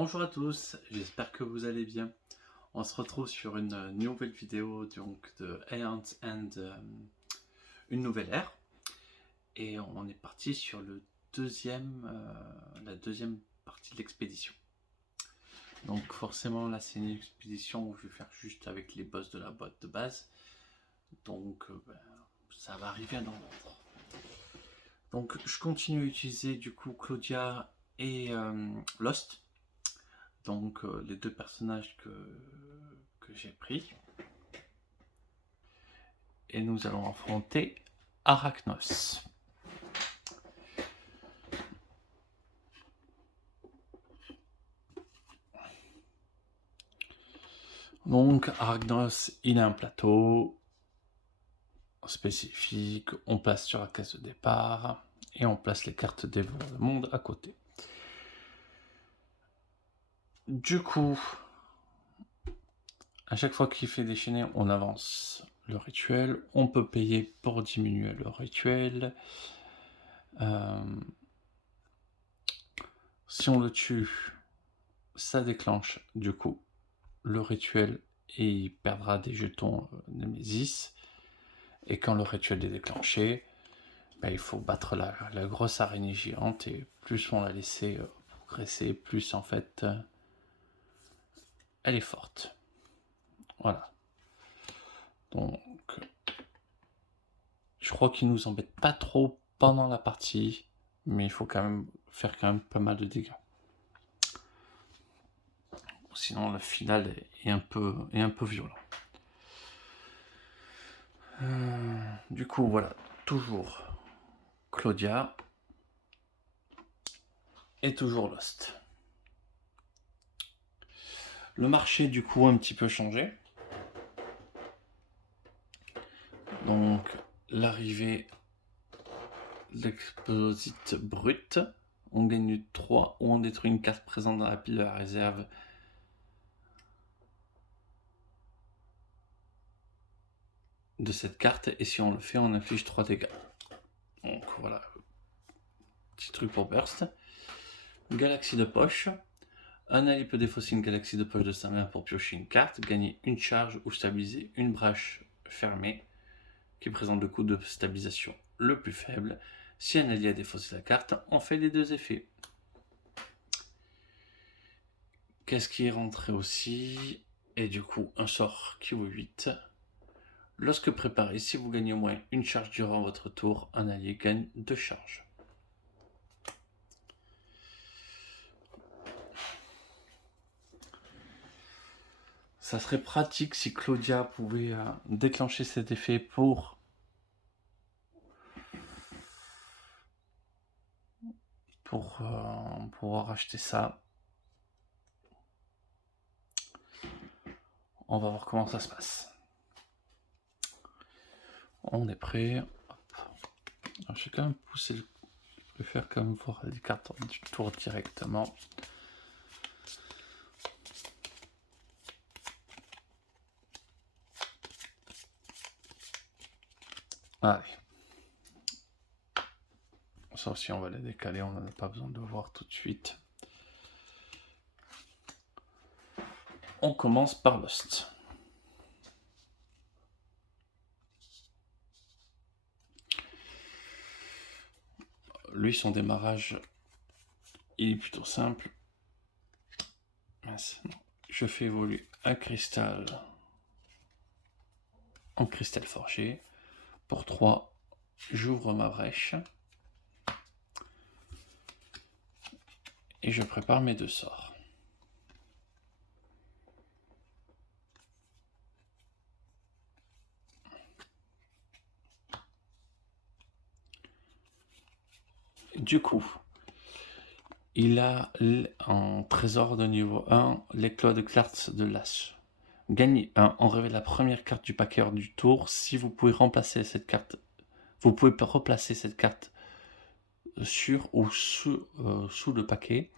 Bonjour à tous, j'espère que vous allez bien. On se retrouve sur une nouvelle vidéo donc de Aeon and une nouvelle ère. Et on est parti sur la deuxième partie de l'expédition. Donc forcément là c'est une expédition où je vais faire juste avec les boss de la boîte de base. Donc ça va arriver à l'ordre. Donc je continue à utiliser du coup Claudia et Lost. Donc les deux personnages que j'ai pris. Et nous allons affronter Arachnos. Donc Arachnos, il a un plateau spécifique, on place sur la case de départ et on place les cartes dévorent le monde à côté. Du coup, à chaque fois qu'il fait déchaîner, on avance le rituel. On peut payer pour diminuer le rituel. Si on le tue, ça déclenche du coup le rituel et il perdra des jetons Némésis. Et quand le rituel est déclenché, il faut battre la grosse araignée géante et plus on la laisse progresser, plus en fait elle est forte. Voilà. Donc je crois qu'il nous embête pas trop pendant la partie, mais il faut quand même faire pas mal de dégâts. Sinon le final est un peu violent. Du coup voilà, toujours Claudia et toujours Lost. Le marché du coup a un petit peu changé. Donc l'arrivée de l'explosite brute, on gagne 3 ou on détruit une carte présente dans la pile de la réserve. De cette carte, et si on le fait, on inflige 3 dégâts. Donc voilà, petit truc pour burst. Galaxie de poche. Un allié peut défausser une galaxie de poche de sa main pour piocher une carte, gagner une charge ou stabiliser une brèche fermée qui présente le coût de stabilisation le plus faible. Si un allié a défaussé la carte, on fait les deux effets. Qu'est-ce qui est rentré aussi? Et du coup, un sort qui vaut 8. Lorsque préparé, si vous gagnez au moins une charge durant votre tour, un allié gagne 2 charges. Ça serait pratique si Claudia pouvait déclencher cet effet pour pouvoir acheter ça. On va voir comment ça se passe. On est prêt. Alors, je vais quand même pousser le... Je préfère quand même voir les cartes du tour directement. Allez. Ça aussi, on va les décaler, on n'en a pas besoin de voir tout de suite. On commence par Lost. Lui, son démarrage, il est plutôt simple. Je fais évoluer un cristal en cristal forgé. Pour 3, j'ouvre ma brèche. Et je prépare mes 2 sorts. Du coup, il a en trésor de niveau 1 l'éclat de cartes de l'As. Gagnez 1, on révèle la première carte du paquet hors du tour. Si vous pouvez remplacer cette carte, vous pouvez replacer cette carte sur ou sous le paquet.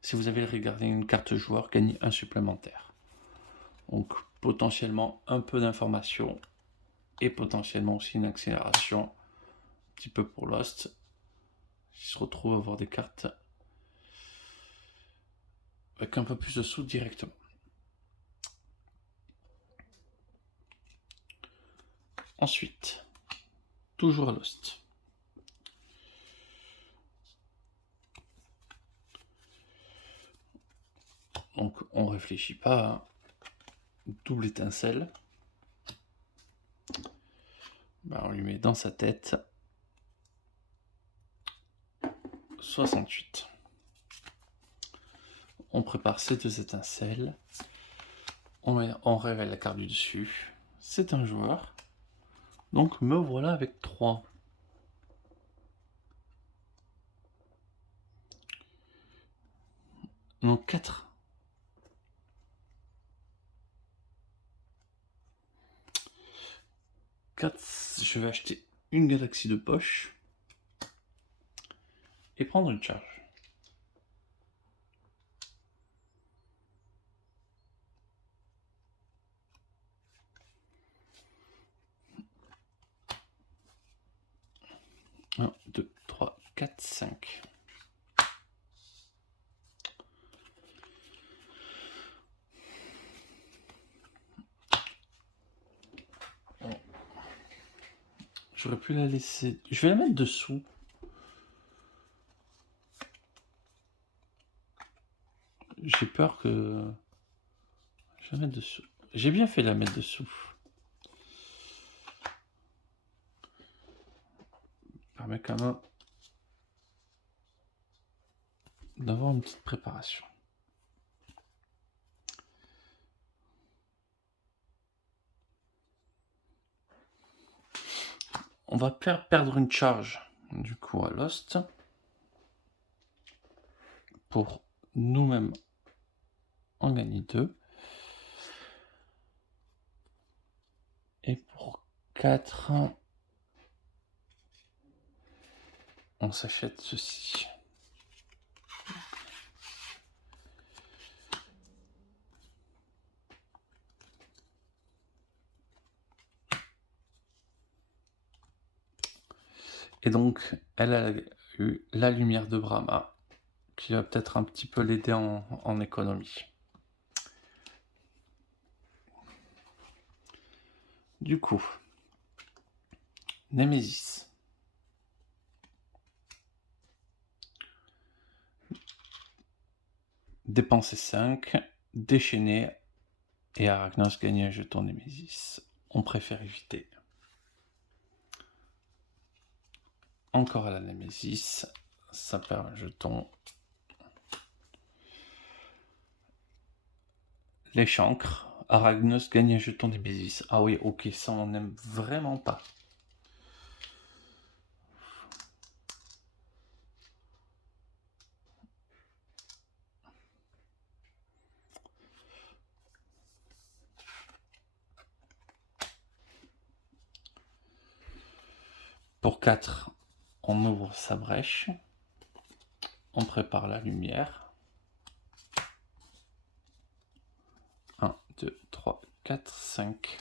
Si vous avez regardé une carte joueur, gagnez 1 supplémentaire. Donc potentiellement un peu d'informations et potentiellement aussi une accélération, un petit peu pour Lost. Il se retrouve à avoir des cartes avec un peu plus de sous directement. Ensuite, toujours à Lost. Donc on réfléchit pas, hein. Double étincelle. On lui met dans sa tête 68. On prépare ces 2 étincelles. On révèle la carte du dessus. C'est un joueur. Donc me voilà avec 3. Non, 4. Je vais acheter une galaxie de poche et prendre une charge. Un, 2, 3, 4, 5. J'aurais pu la laisser. Je vais la mettre dessous. J'ai peur que. Je vais la mettre dessous. J'ai bien fait de la mettre dessous. Ça permet quand même d'avoir une petite préparation. On va perdre une charge du coup à Lost pour nous-mêmes en gagner 2. Et pour 4, on s'achète ceci. Et donc, elle a eu la lumière de Brahma, qui va peut-être un petit peu l'aider en économie. Du coup, Némésis. Dépenser 5, déchaîner, et Arachnos gagner un jeton Némésis. On préfère éviter. Encore à la Némésis, ça perd un jeton. Les chancres. Arachnos gagne un jeton Némésis. Ah oui, ok, ça on n'aime vraiment pas. Pour 4, on ouvre sa brèche. On prépare la lumière. 1, 2, 3, 4, 5.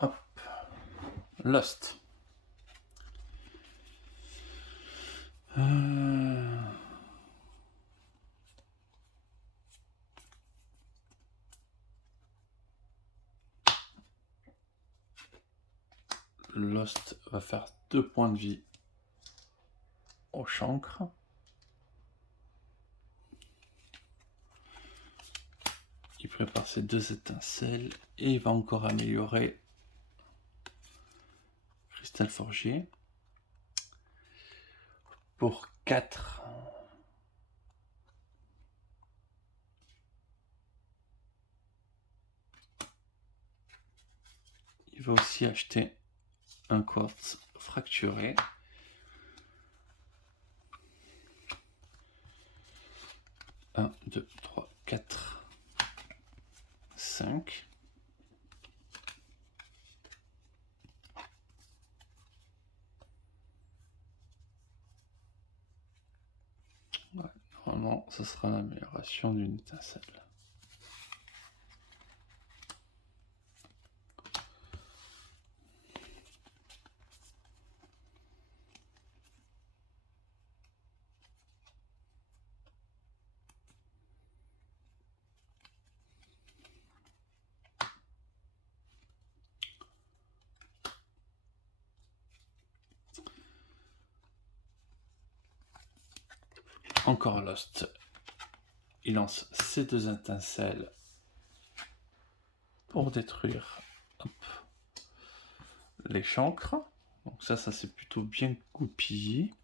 Hop. Lost. Lost va faire 2 points de vie au chancre. Il prépare ses 2 étincelles et il va encore améliorer Cristal forgé. Pour 4. Il va aussi acheter un quartz fracturé. 1, 2, 3, 4, 5. Ouais, normalement, ce sera l'amélioration d'une étincelle. Encore Lost. Il lance ces deux étincelles pour détruire les chancres. Donc ça c'est plutôt bien goupillé.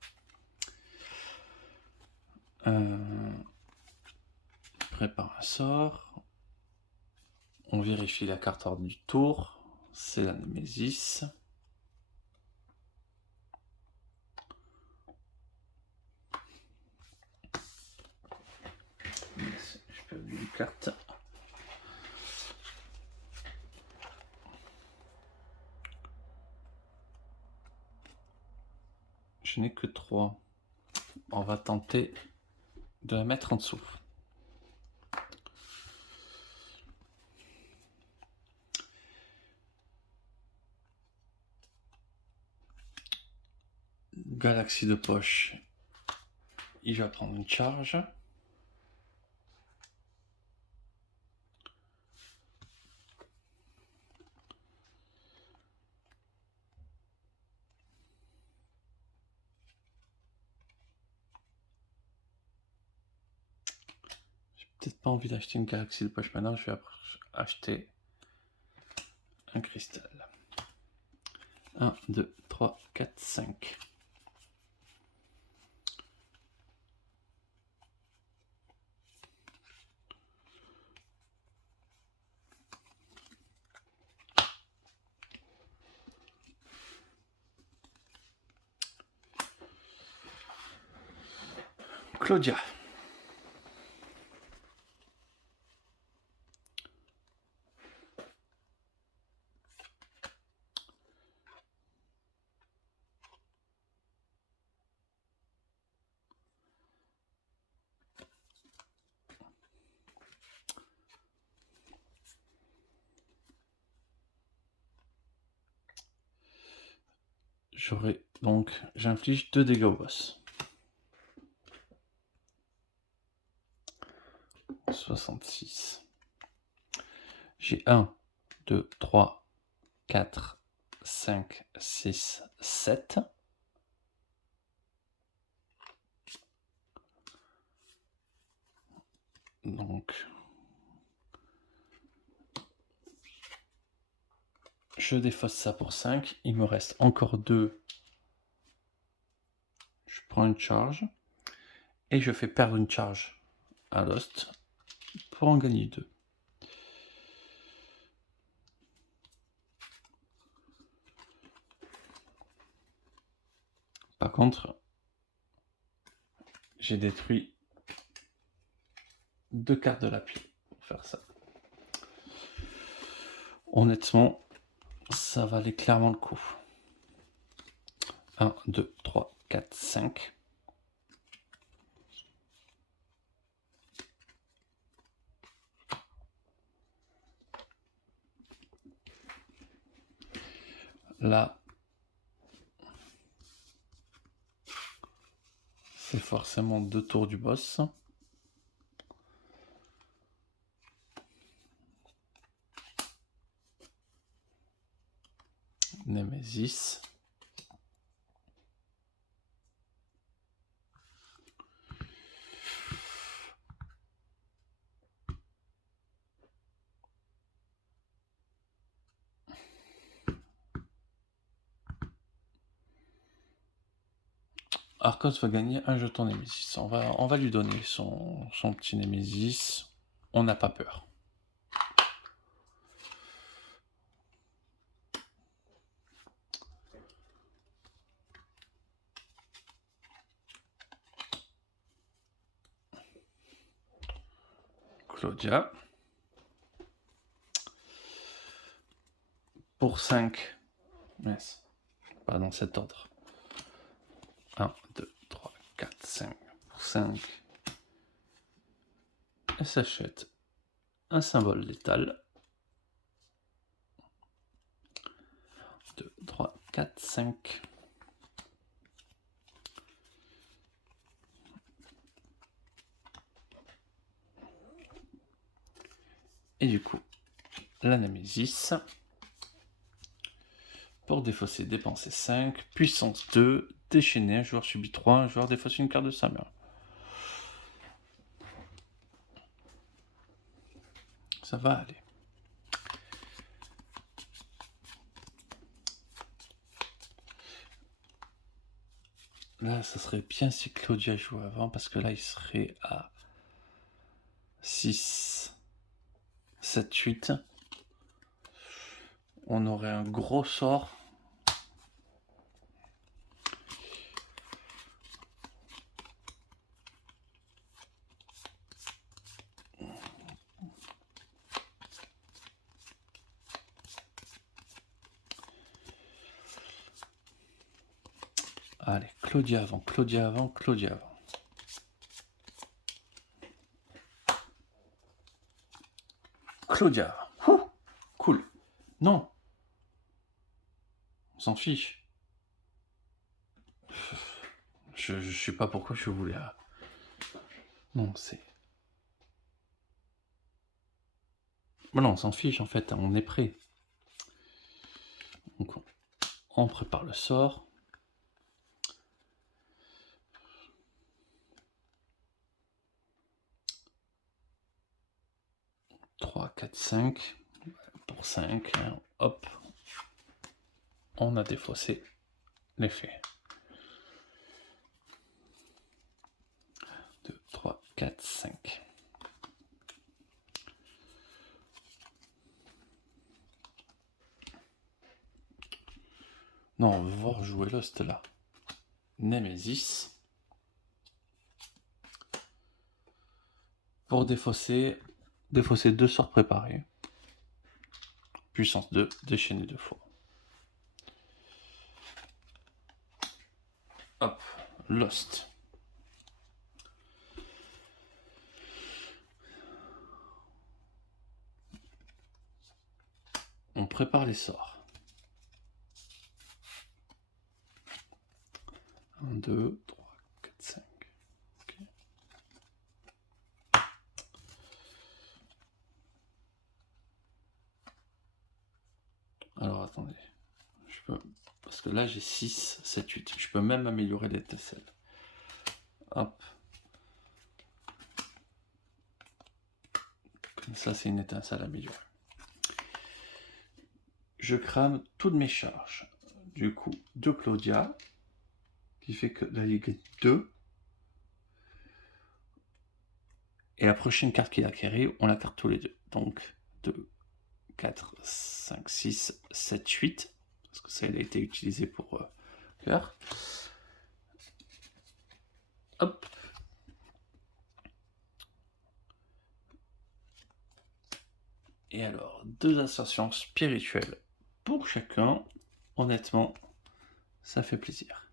Prépare un sort. On vérifie la carte hors du tour. C'est la Némésis. J'ai perdu une carte. Je n'ai que 3. On va tenter de la mettre en dessous. Galaxie de poche. Il va prendre une charge. J'ai peut-être pas envie d'acheter une galaxie de poche maintenant. Je vais acheter un cristal. 1, 2, 3, 4, 5. Claudia. J'inflige 2 dégâts au boss. 66. J'ai 1, 2, 3, 4, 5, 6, 7. Donc, je défausse ça pour 5. Il me reste encore 2. Je prends une charge. Et je fais perdre une charge à Lost pour en gagner 2. Par contre, j'ai détruit 2 cartes de l'appui pour faire ça. Honnêtement, ça valait clairement le coup. 1, 2, 3, 4, 5. Là, c'est forcément 2 tours du boss. Némésis. Arcos va gagner un jeton Némésis. On va lui donner son petit Némésis. On n'a pas peur. Claudia. Pour 5, yes, pas dans cet ordre. 1, 2, 3, 4, 5. Pour 5, elle s'achète un symbole létal. 2, 3, 4, 5. Et du coup, la Némésis. Pour défausser, dépenser 5. Puissance 2. Déchaîner, un joueur subit 3. Un joueur défausse une carte de sa main. Ça va aller. Là, ça serait bien si Claudia jouait avant, parce que là, il serait à 6, 7, 8. On aurait un gros sort. Allez, Claudia avant, Claudia avant, Claudia avant. Claudia. Ouh, cool. Non. On s'en fiche. Je sais pas pourquoi je voulais... Non, c'est... Bon, non, on s'en fiche en fait, on est prêt. Donc on prépare le sort. « 3, 4, 5. Pour 5, hein, hop. On a défaussé l'effet. 2, 3, 4, 5. Non, on va voir jouer Lost là. Némésis. Pour défausser 2 sorts préparés. Puissance 2, déchaîner 2 fois. Hop, Lost. On prépare les sorts. 1, 2, 3, 4, 5. Okay. Alors attendez. Je peux... Parce que là j'ai 6, 7, 8. Je peux même améliorer l'étincelle. Hop. Comme ça c'est une étincelle améliorée. Je crame toutes mes charges. Du coup, de Claudia, qui fait que là il gagne 2. Et la prochaine carte qu'il acquérit, on la carte tous les deux. Donc 2, 4, 5, 6, 7, 8. Parce que ça, elle a été utilisée pour cœur. Hop. Et alors, 2 ascensions spirituelles pour chacun. Honnêtement, ça fait plaisir.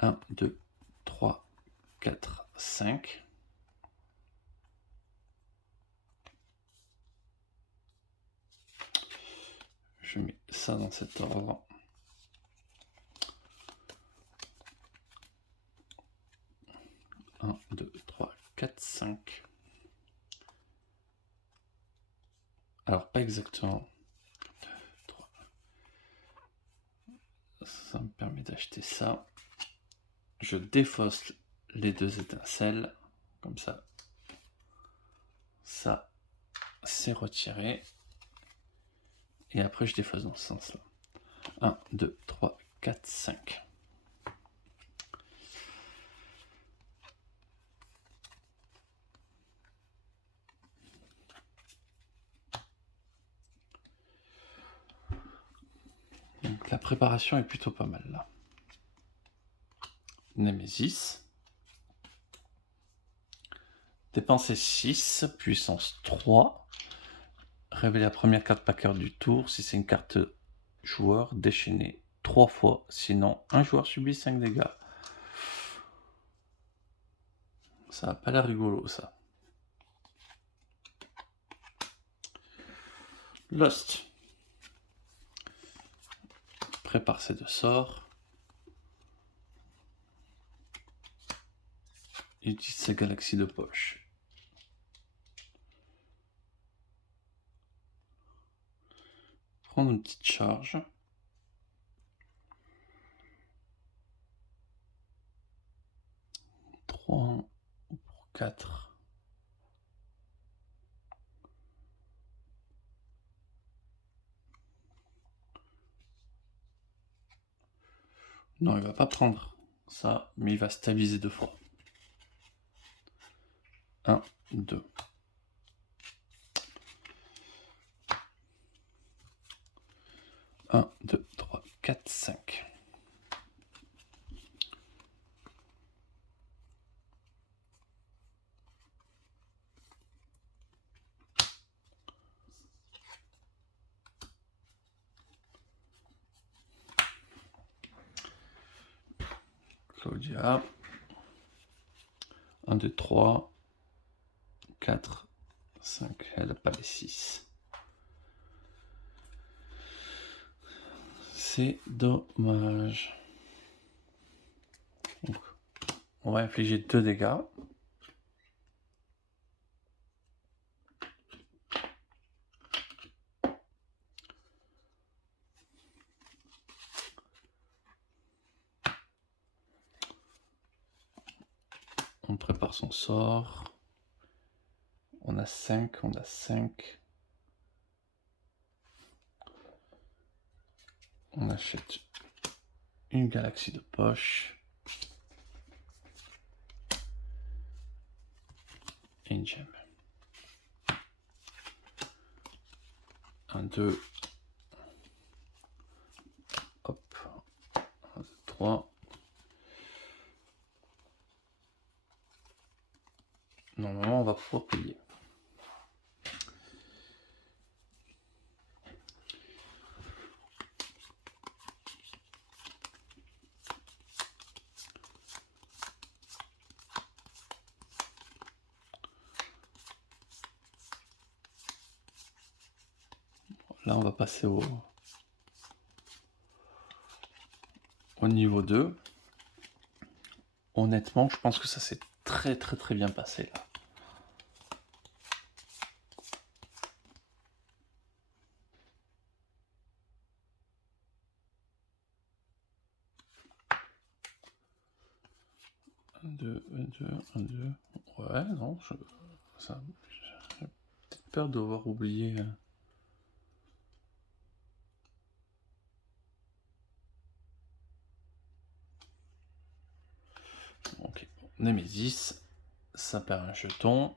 1, 2, 3, 4, 5. Je mets ça dans cet ordre. Un, 2, 3, 4, 5. Alors, pas exactement. 2, 3. Ça me permet d'acheter ça. Je défausse les 2 étincelles. Comme ça. Ça, c'est retiré. Et après, je défausse dans ce sens-là. 1, 2, 3, 4, 5. Donc la préparation est plutôt pas mal là. Némésis. Dépenser 6, puissance 3. Révéler la première carte packer du tour. Si c'est une carte joueur, déchaîner 3 fois. Sinon, un joueur subit 5 dégâts. Ça a pas l'air rigolo, ça. Lost. Prépare ses 2 sorts. Utilise sa galaxie de poche. Prendre une petite charge. Pour 4. Non, il va pas prendre ça, mais il va stabiliser 2 fois. 1, 2. 1, 2, 3, 4, 5. Claudia. 1, 2, 3, 4, 5. Elle n'a pas les 6. C'est dommage. Donc, on va infliger 2 dégâts. On prépare son sort. On a 5, on a 5. On achète une galaxie de poche. Et une gemme. 1, 2. Hop. 1, 2, 3. Normalement, on va pouvoir payer. Là, on va passer au niveau 2. Honnêtement, je pense que ça s'est très bien passé là. Un, deux, 2. Ouais, non, j'ai peut-être peur d'avoir oublié. Ok, Némésis, ça perd un jeton.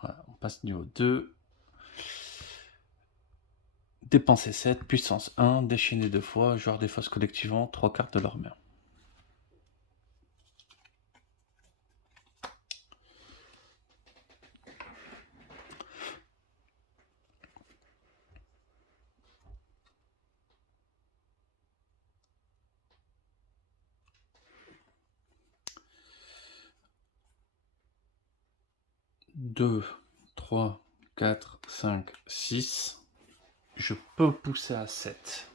Voilà, on passe niveau 2. Dépenser 7, puissance 1, déchaîner 2 fois, joueur défausse collectivement 3 cartes de leur main. Deux, 3, 4, 5, 6. Je peux pousser à 7.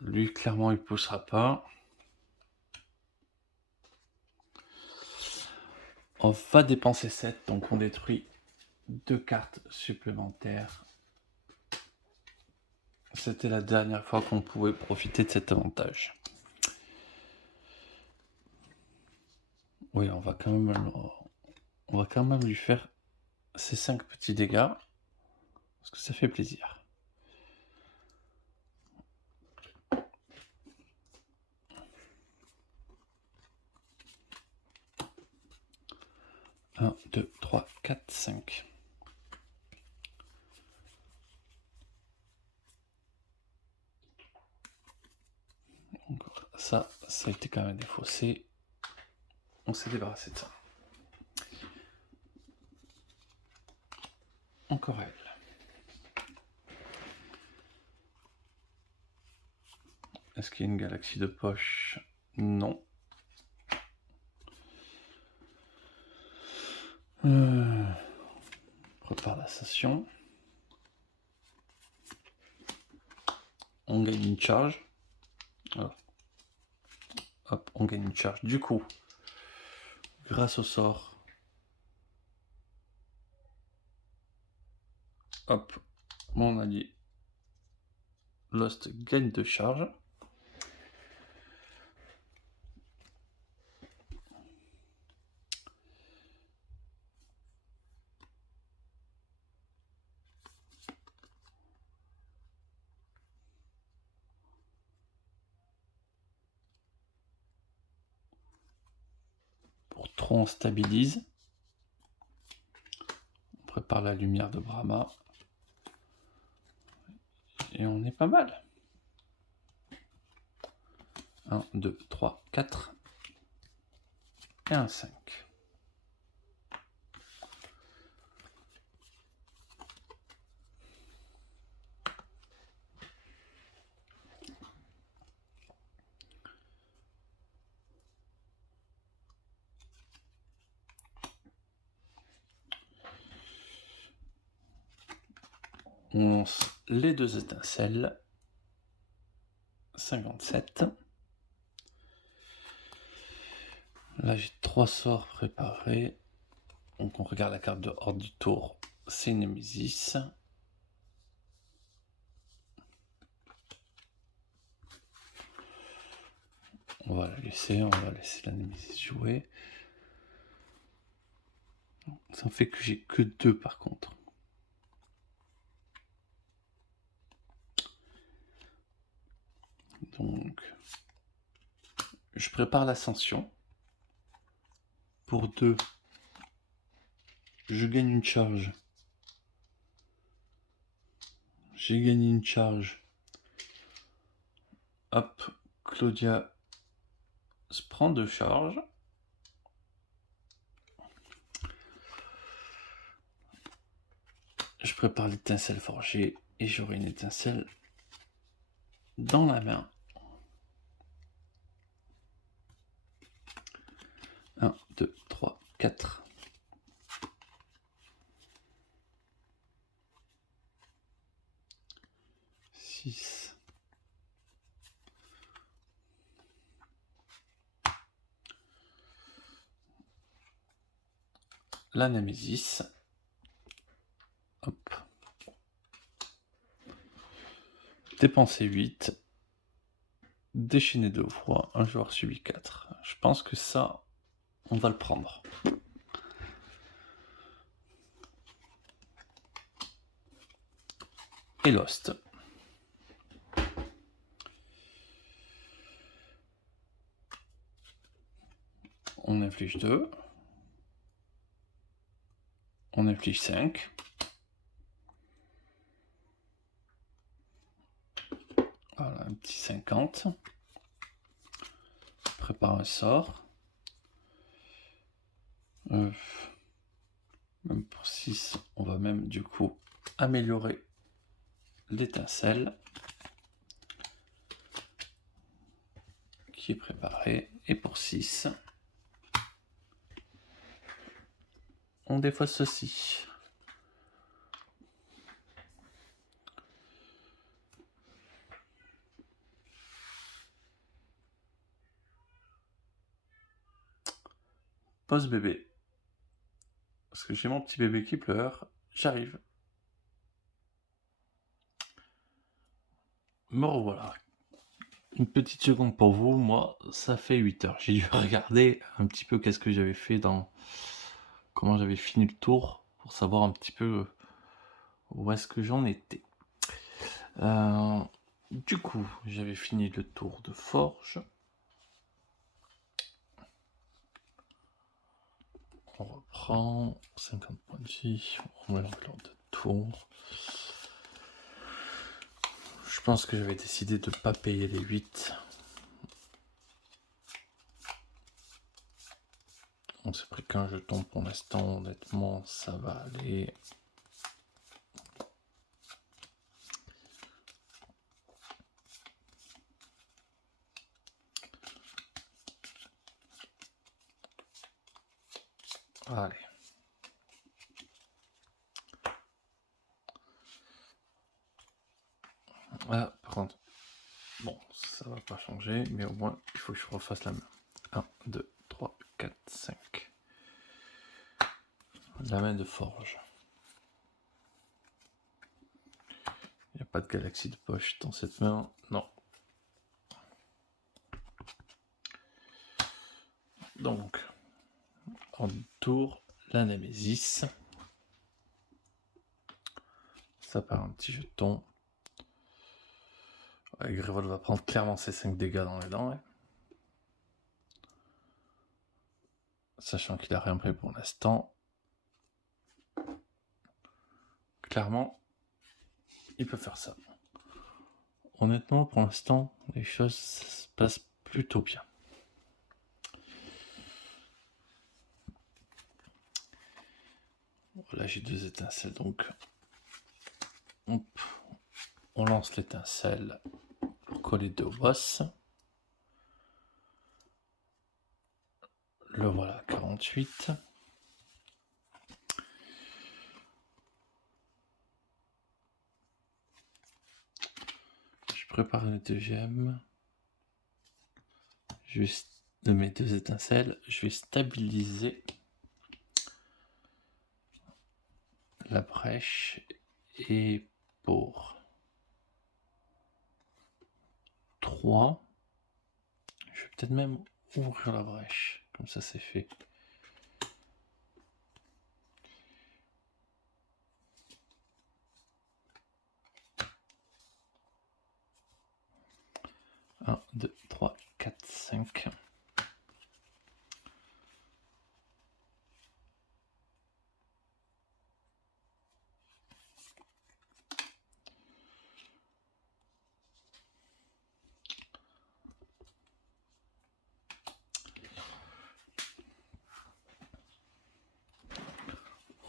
Lui, clairement, il ne poussera pas. On va dépenser 7, donc on détruit 2 cartes supplémentaires. C'était la dernière fois qu'on pouvait profiter de cet avantage. Oui, on va quand même lui faire ces 5 petits dégâts. Parce que ça fait plaisir. Un, 2, 3, 4, 5. Donc, Ça a été quand même défaussé. On s'est débarrassé de ça. Encore elle. Est-ce qu'il y a une galaxie de poche? Non. Prépare la session. On gagne une charge. Alors. Hop, on gagne une charge. Du coup, grâce au sort, hop, mon allié Lost gagne de charge. Pour trop, on stabilise. On prépare la lumière de Brahma. Et on est pas mal. 1, 2, 3, 4. Et un 5. On lance les 2 étincelles. 57. Là, j'ai 3 sorts préparés. Donc, on regarde la carte de hors du tour. C'est Nemesis. On va la laisser. On va laisser la Nemesis jouer. Ça fait que j'ai que 2 par contre. Donc, je prépare l'ascension. Pour 2, je gagne une charge. J'ai gagné une charge. Hop, Claudia se prend 2 charges. Je prépare l'étincelle forgée et j'aurai une étincelle dans la main. 1, 2, 3, 4. La Némésis. Hop. Dépenser 8. Déchaîner 2 fois. Un joueur subit 4. Je pense que ça, on va le prendre. Et Lost. On inflige 2. On inflige 5. Voilà, un petit 50. Prépare un sort. Même pour 6, on va même du coup améliorer l'étincelle qui est préparée. Et pour 6, on défausse ceci. Pause bébé. Parce que j'ai mon petit bébé qui pleure. J'arrive. Me revoilà. Une petite seconde pour vous. Moi, ça fait 8 heures. J'ai dû regarder un petit peu qu'est-ce que j'avais fait dans... Comment j'avais fini le tour. Pour savoir un petit peu où est-ce que j'en étais. Du coup, j'avais fini le tour de forge. On reprend 50 points de vie, on remet l'enclore de tour. Je pense que j'avais décidé de ne pas payer les 8 On s'est pris qu'un jeton pour l'instant, honnêtement, ça va aller. Allez. Ah, par contre, bon, ça va pas changer, mais au moins, il faut que je refasse la main. 1, 2, 3, 4, 5. La main de forge. Il n'y a pas de galaxie de poche dans cette main, non. Donc, en tour, la Némésis. Ça part un petit jeton. Ouais, Grévol va prendre clairement ses 5 dégâts dans les dents. Ouais. Sachant qu'il a rien pris pour l'instant. Clairement, il peut faire ça. Honnêtement, pour l'instant, les choses se passent plutôt bien. Voilà, j'ai 2 étincelles, donc hop, on lance l'étincelle pour coller 2 au boss. Le voilà, 48. Je prépare le deuxième. Juste de mes 2 étincelles, je vais stabiliser la brèche et pour 3, je vais peut-être même ouvrir la brèche, comme ça c'est fait. Un, 2, 3, 4, 5.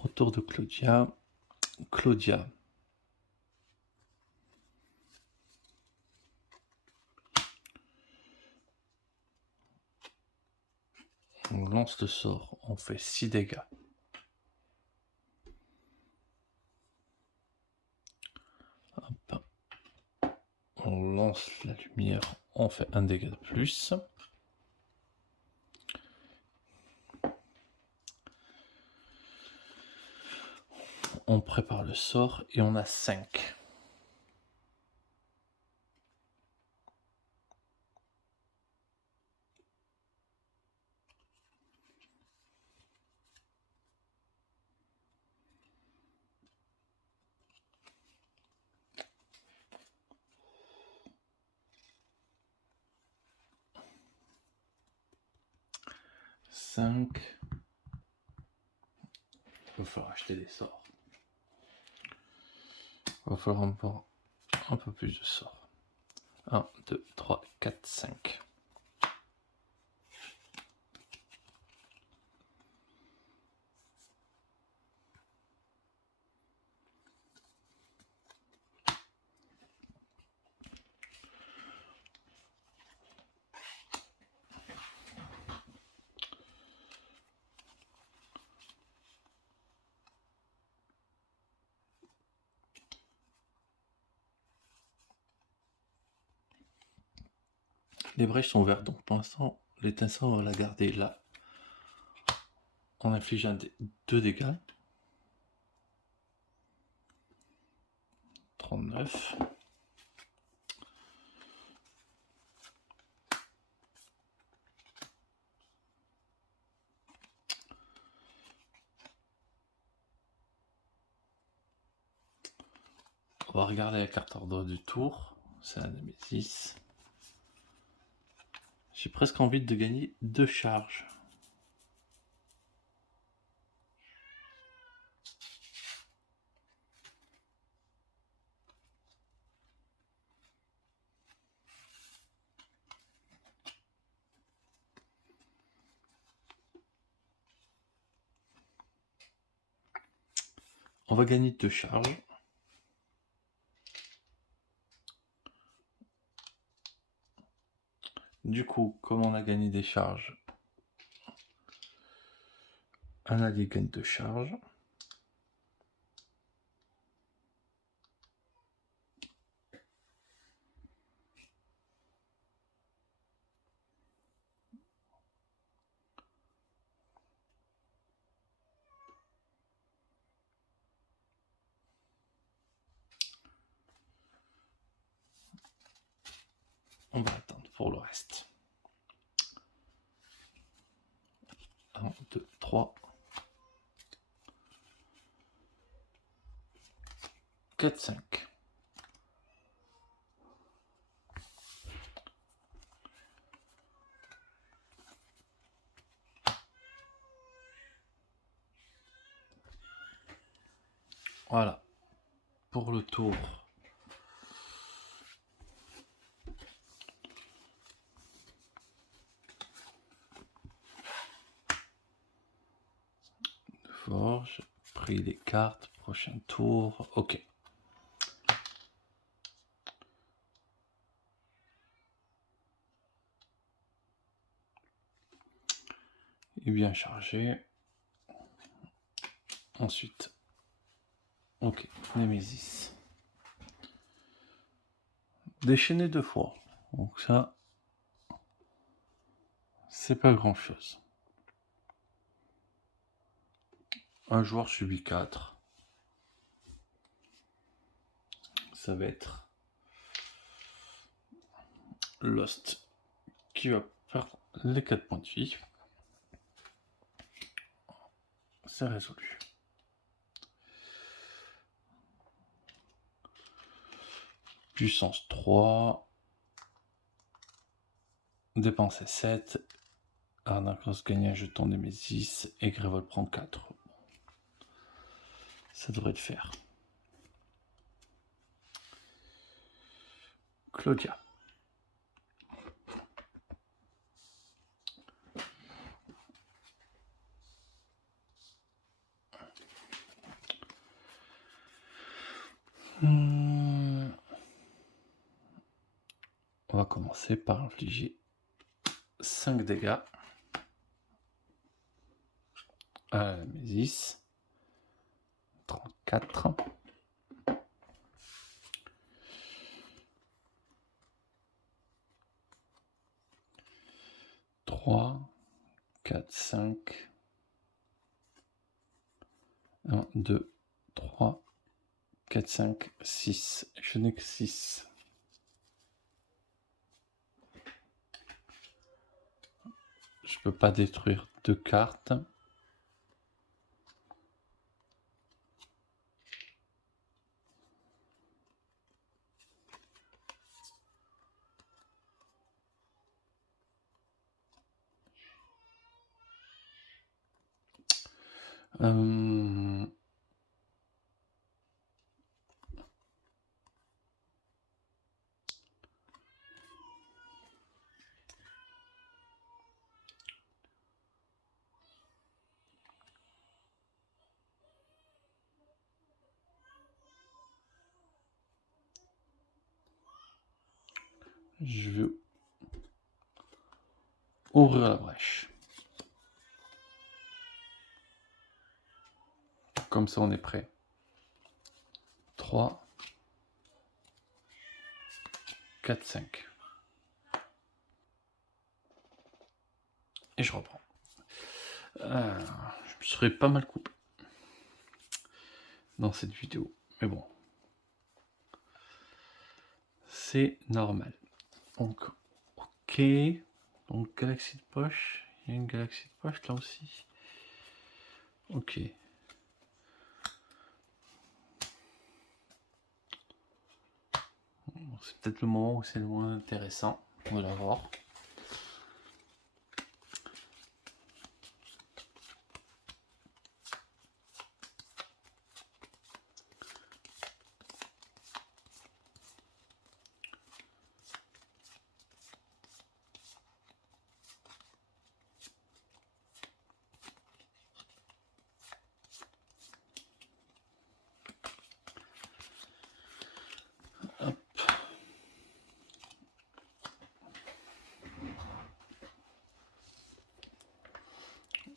Autour de Claudia. Claudia. On lance le sort, on fait 6 dégâts. Hop. On lance la lumière, on fait 1 dégât de plus. On prépare le sort et on a 5. Il va falloir acheter des sorts. Il va falloir encore un peu plus de sorts. 1, 2, 3, 4, 5. Les brèches sont ouvertes, donc pour l'instant, l'étincelle, on va la garder là. On inflige 2 dégâts. 39. On va regarder la carte ordre du tour. C'est la Némésis. J'ai presque envie de gagner 2 charges. On va gagner 2 charges. Du coup, comme on a gagné des charges, un allié gagne 2 charges. On va attendre pour le reste. 1, 2, 3, 4, 5. Voilà. Pour le tour. Forge, pris les cartes, prochain tour, ok. Et bien chargé. Ensuite, ok, Némésis. Déchaîné 2 fois, donc ça, c'est pas grand chose. Un joueur subit 4. Ça va être Lost qui va perdre les 4 points de vie. C'est résolu. Puissance 3. Dépenser 7. Arnakos gagne un jeton Némésis et Grévol prend 4. Ça devrait le faire. Claudia. On va commencer par infliger 5 dégâts à Némésis. 34. 3, 4, 5. 1, 2, 3, 4, 5, 6. Je n'ai que 6. Je peux pas détruire 2 cartes. Je vais ouvrir la brèche. Comme ça, on est prêt. 3, 4, 5. Et je reprends. Je me serais pas mal coupé dans cette vidéo. Mais bon. C'est normal. Donc, ok. Donc, galaxie de poche. Il y a une galaxie de poche là aussi. Ok. Bon, c'est peut-être le moment où c'est le moins intéressant. On va la voir.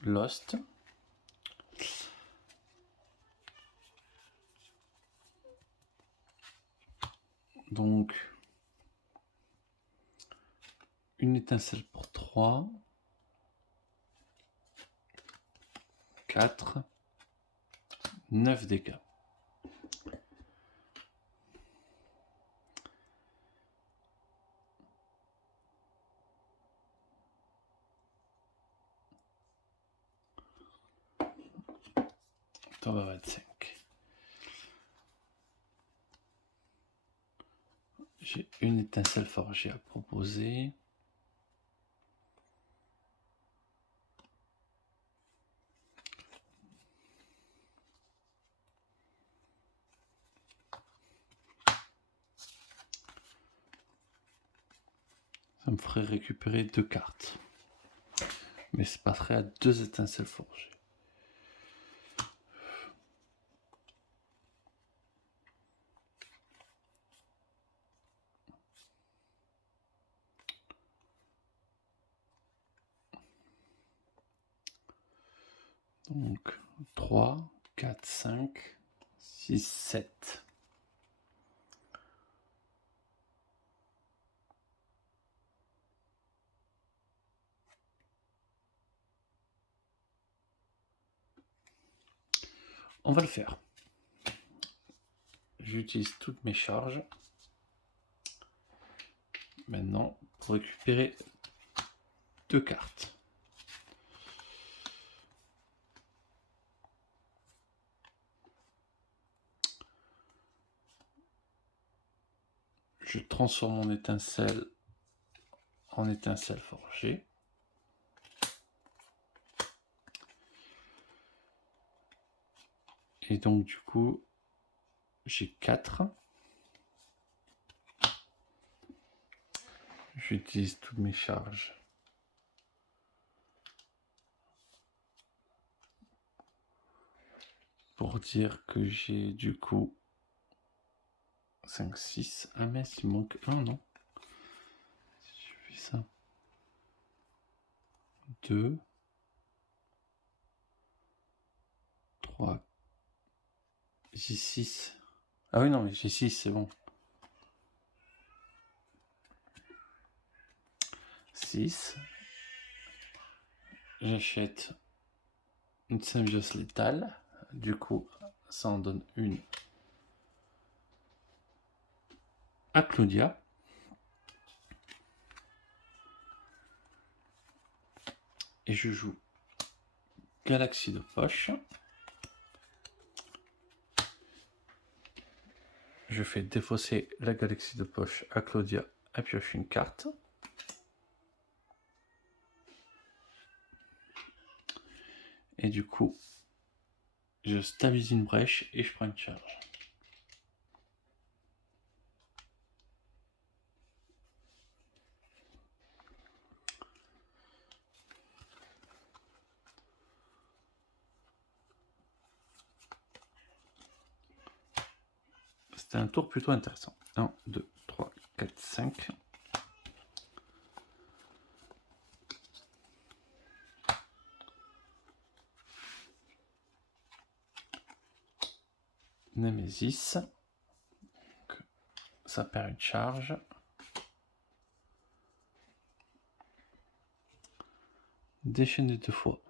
Lost. Donc, une étincelle pour 3. 4. 9 dégâts. T'en vas 25. J'ai une étincelle forgée à proposer. Ça me ferait récupérer 2 cartes. Mais ça passerait à 2 étincelles forgées. Donc 3, 4, 5, 6, 7. On va le faire. J'utilise toutes mes charges. Maintenant, pour récupérer 2 cartes. Je transforme mon étincelle en étincelle forgée. Et donc du coup, j'ai 4. J'utilise toutes mes charges. Pour dire que j'ai du coup 5, 6. Ah mais il manque 1, non? Si je fais ça. 2. 3. J'ai 6. Ah oui, non, mais j'ai 6, c'est bon. 6. J'achète une symbiose létale. Du coup, ça en donne une à Claudia. Et je joue Galaxie de poche. Je fais défausser la Galaxie de poche à Claudia à piocher une carte. Et du coup, je stabilise une brèche et je prends une charge. C'était un tour plutôt intéressant. 1, 2, 3, 4, 5. Némésis. Donc, ça perd une charge. Déchaîné 2 fois.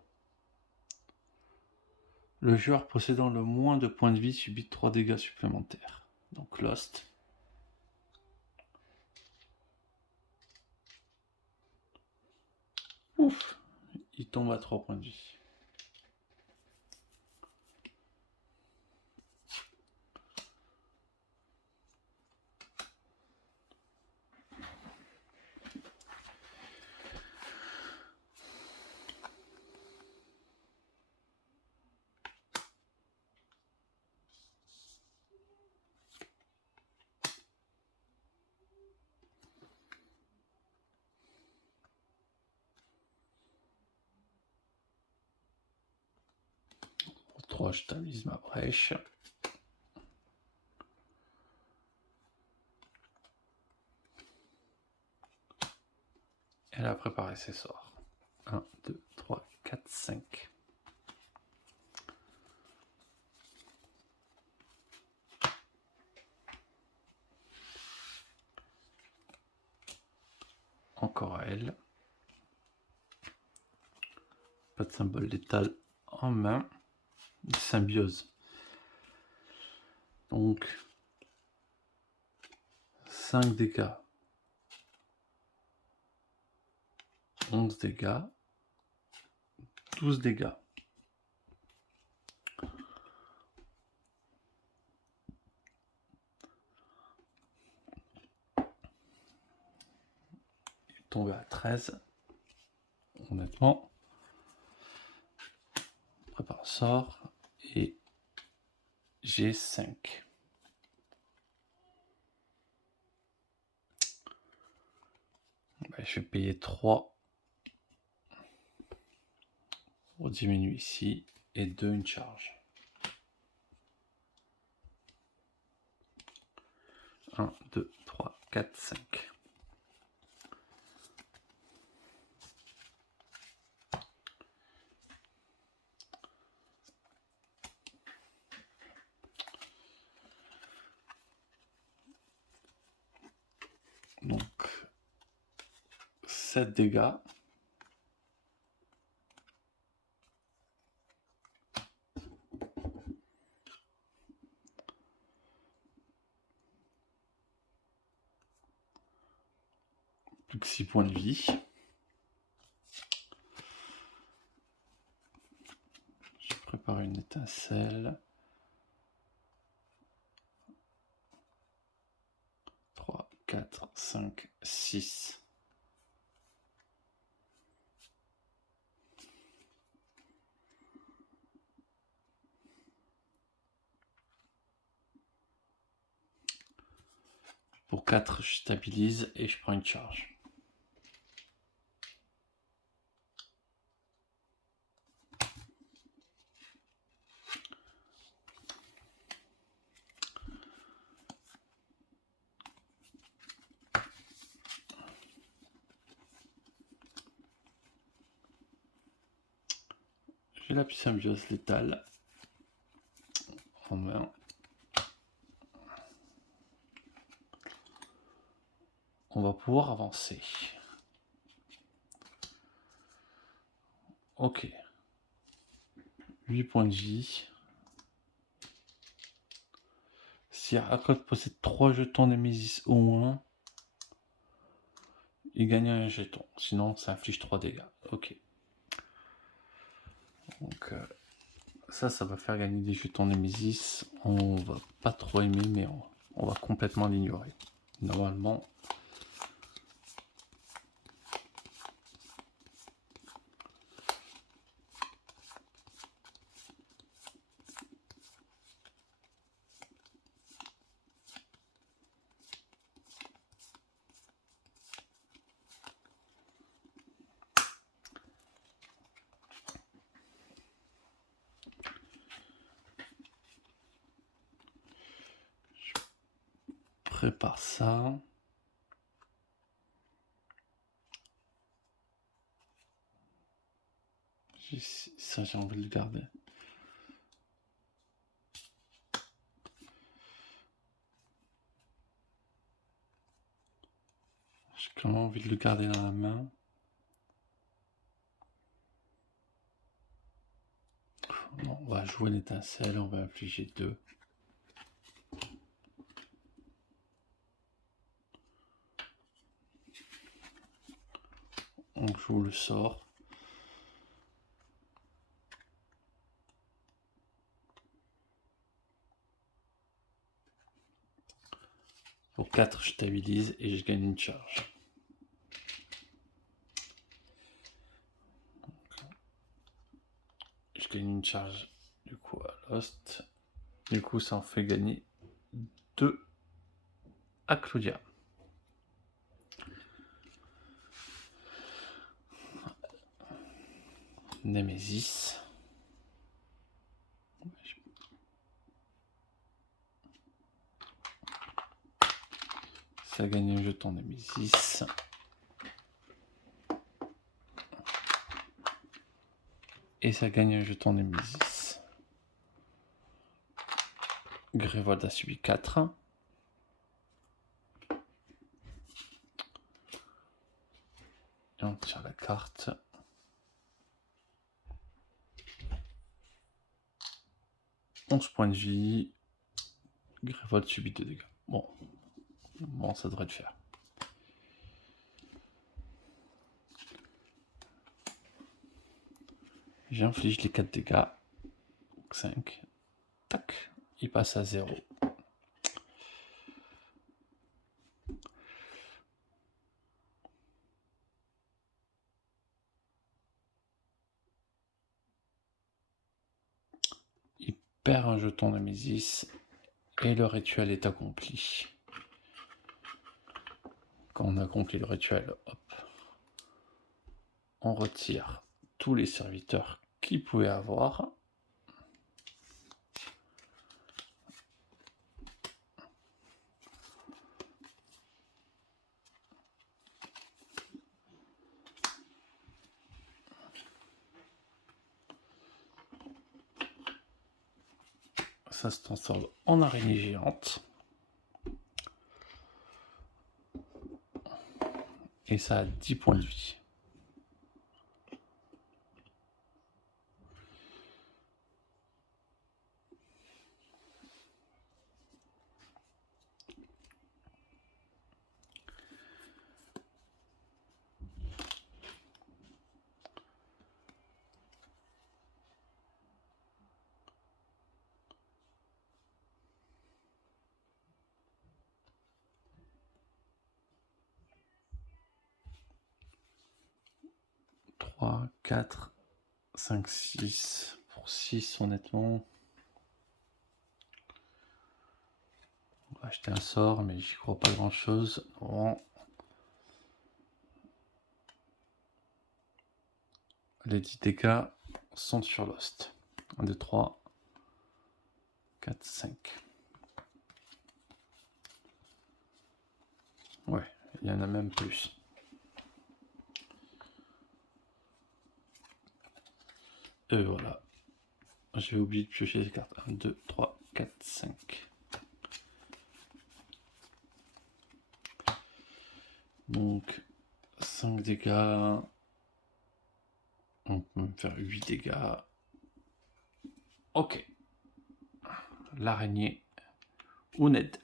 Le joueur possédant le moins de points de vie subit 3 dégâts supplémentaires. Donc Lost. Ouf, il tombe à 3 points de vie. Pour 3, je stabilise ma brèche. Elle a préparé ses sorts. 1, 2, 3, 4, 5. Encore à elle. Pas de symbole létal en main. Symbiose. Donc 5 dégâts. 11 dégâts. 12 dégâts. Il est tombé à 13. Honnêtement. Prépare sort. Et j'ai 5. Je vais payer 3 pour diminuer ici. Et 2 une charge. 1, 2, 3, 4, 5. Donc 7 dégâts. Plus que 6 points de vie. Je prépare une étincelle. 3, 4, 5, 6. Pour 4, je stabilise et je prends une charge. J'ai la symbiose létale en main. On va pouvoir avancer. Ok. 8 points de vie. Si Arakot possède 3 jetons Némésis au moins, il gagne un jeton. Sinon, ça inflige 3 dégâts. Ok. Donc, ça va faire gagner des jetons Némésis. On va pas trop aimer, mais on va complètement l'ignorer. Normalement, prépare ça. Ça, j'ai envie de le garder. J'ai quand même envie de le garder dans la main. Non, on va jouer l'étincelle, on va infliger 2. On joue le sort. Pour 4, je stabilise et je gagne une charge. Je gagne une charge du coup à Lost. Du coup, ça en fait gagner 2 à Claudia. Némésis. Ça a gagné un jeton Némésis. Et ça gagne un jeton Némésis. Grévold a subi 4. Et on tire la carte. « 11 points de vie. Grévold subit 2 dégâts. » Bon, ça devrait le faire. J'inflige les 4 dégâts. 5. Tac. Il passe à 0. Il perd un jeton Némésis. Et le rituel est accompli. Quand on accomplit le rituel, hop, on retire tous les serviteurs qu'il pouvait avoir. Ça se transforme en araignée géante. Et ça a 10 points de vie. Trois, 4, 5, 6. Pour 6, honnêtement. On va acheter un sort, mais j'y crois pas grand chose. Bon. Les 10 dégâts sont sur Lost. 1, 2, 3, 4, 5. Ouais, il y en a même plus. Et voilà. J'ai oublié de piocher les cartes. 1, 2, 3, 4, 5. Donc, 5 dégâts. On peut me faire 8 dégâts. Ok. L'araignée. Ouned.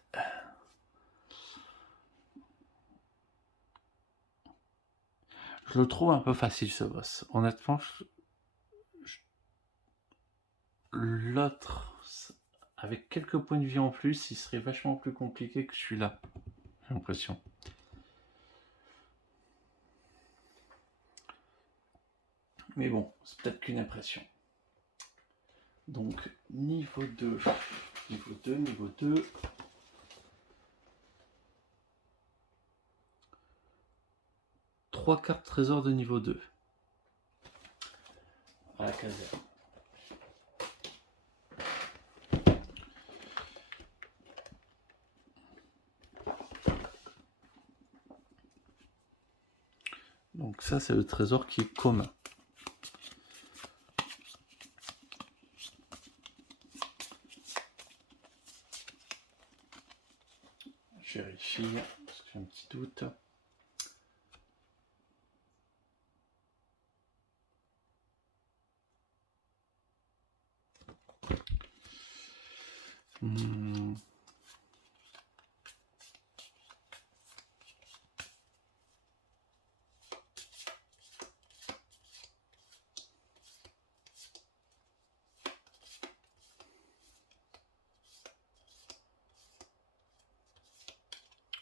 Je le trouve un peu facile ce boss. Honnêtement, l'autre, avec quelques points de vie en plus, il serait vachement plus compliqué que celui-là. J'ai l'impression. Mais bon, c'est peut-être qu'une impression. Donc, niveau 2. Niveau 2, niveau 2. Trois cartes trésor de niveau 2. À la caserne. Donc ça, c'est le trésor qui est commun. Je vérifie, parce que j'ai un petit doute.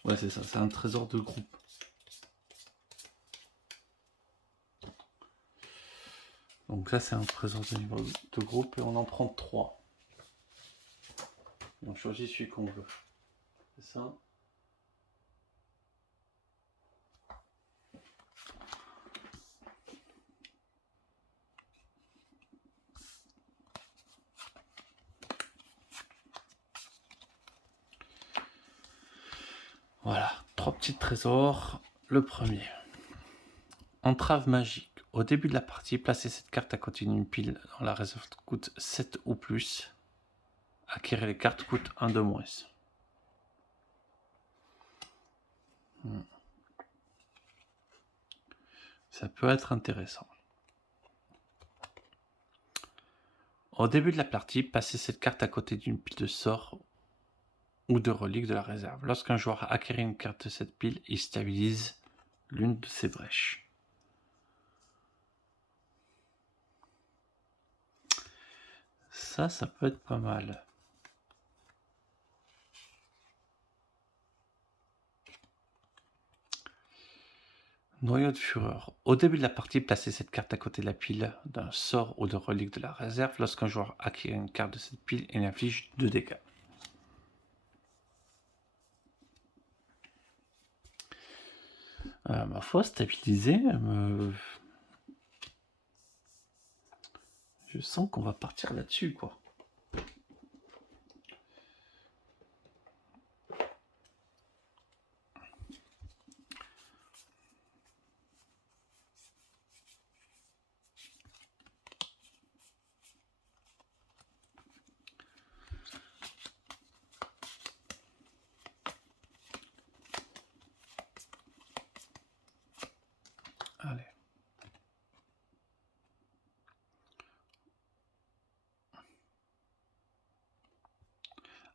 Ouais, c'est ça, c'est un trésor de groupe. Donc là, c'est un trésor de niveau de groupe et on en prend 3. On choisit celui qu'on veut. C'est ça. Voilà, 3 petits trésors. Le premier. Entrave magique. Au début de la partie, placez cette carte à côté d'une pile dans la réserve coûte 7 ou plus. Acquérir les cartes coûte 1 de moins. Ça peut être intéressant. Au début de la partie, passez cette carte à côté d'une pile de sorts ou de reliques de la réserve. Lorsqu'un joueur acquérit une carte de cette pile, il stabilise l'une de ces brèches. Ça peut être pas mal. Noyau de fureur. Au début de la partie, placez cette carte à côté de la pile d'un sort ou de relique de la réserve. Lorsqu'un joueur acquiert une carte de cette pile, il inflige 2 dégâts. Ma foi, stabilisé, je sens qu'on va partir là-dessus, quoi. Allez.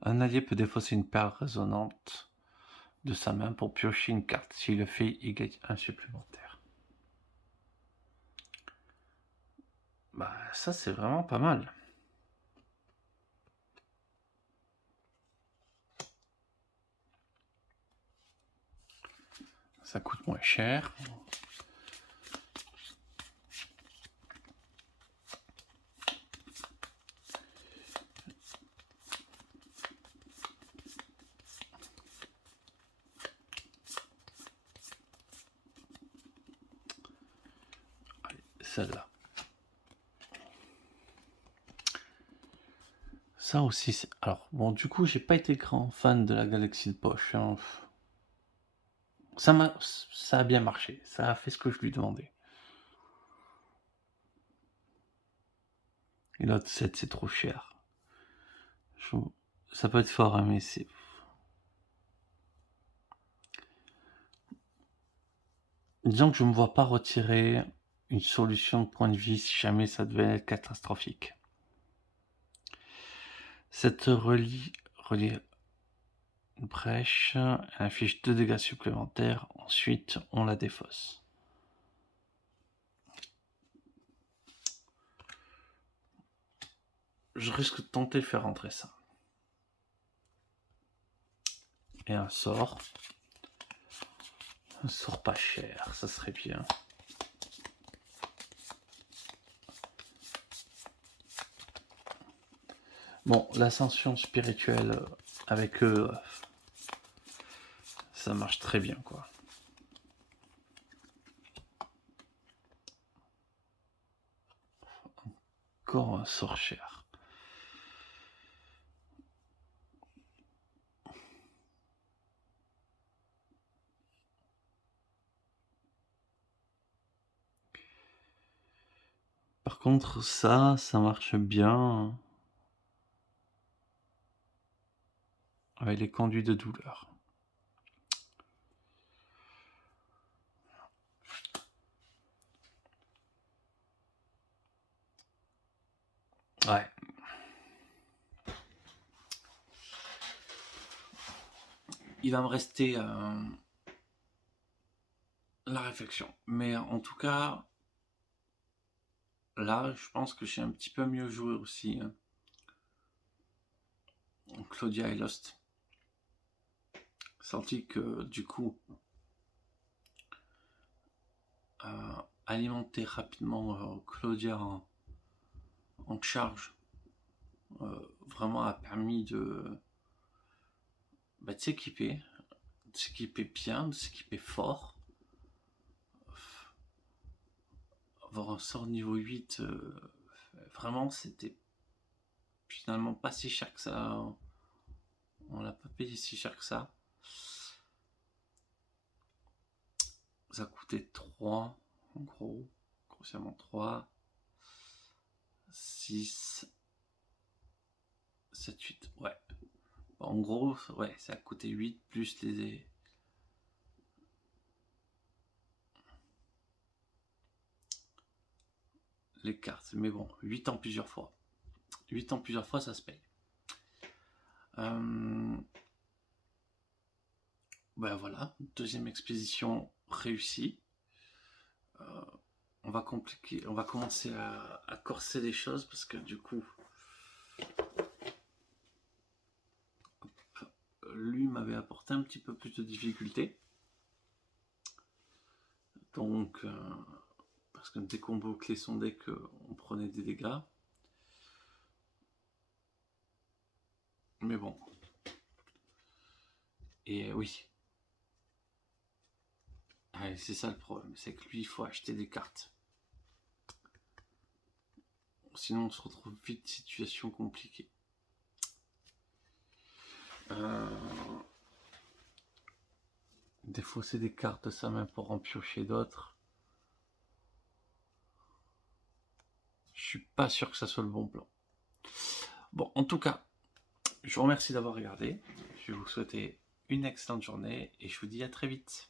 Un allié peut défausser une perle résonante de sa main pour piocher une carte. S'il le fait, il gagne un supplémentaire. Bah, ça, c'est vraiment pas mal. Ça coûte moins cher. Allez, celle-là. Ça aussi, c'est... Alors, bon, du coup, j'ai pas été grand fan de la galaxie de poche. Hein. Ça a bien marché. Ça a fait ce que je lui demandais. Et l'autre 7, c'est trop cher. Ça peut être fort, hein, mais c'est... Disons que je ne me vois pas retirer une solution de point de vie si jamais ça devait être catastrophique. Cette relie une brèche, elle affiche 2 dégâts supplémentaires. Ensuite, on la défausse. Je risque de tenter de faire rentrer ça. Et un sort. Un sort pas cher, ça serait bien. Bon, l'ascension spirituelle avec eux, ça marche très bien, quoi. Encore un sort cher. Par contre, ça marche bien avec les conduits de douleur. Ouais. Il va me rester la réflexion. Mais en tout cas, là, je pense que j'ai un petit peu mieux joué aussi. Hein. Claudia et Lost. Senti que du coup, alimenter rapidement Claudia en charge vraiment a permis de s'équiper bien, de s'équiper fort. Avoir un sort niveau 8, vraiment c'était finalement pas si cher que ça. On l'a pas payé si cher que ça. Ça coûtait 3 en gros ça monte 3, 6, 7, 8. Ouais. En gros, ouais, ça a coûté 8 plus les cartes. Mais bon, 8 en plusieurs fois. 8 en plusieurs fois, ça se paye. Ben voilà, deuxième expédition réussie. On va commencer à corser les choses parce que du coup, lui m'avait apporté un petit peu plus de difficultés. Donc, parce que dès qu'on bouclait son deck, on prenait des dégâts. Mais bon. Et oui. C'est ça le problème, c'est que lui, il faut acheter des cartes. Sinon, on se retrouve vite situation compliquée. Défausser des cartes de sa main pour en piocher d'autres. Je suis pas sûr que ça soit le bon plan. Bon, en tout cas, je vous remercie d'avoir regardé. Je vais vous souhaiter une excellente journée et je vous dis à très vite.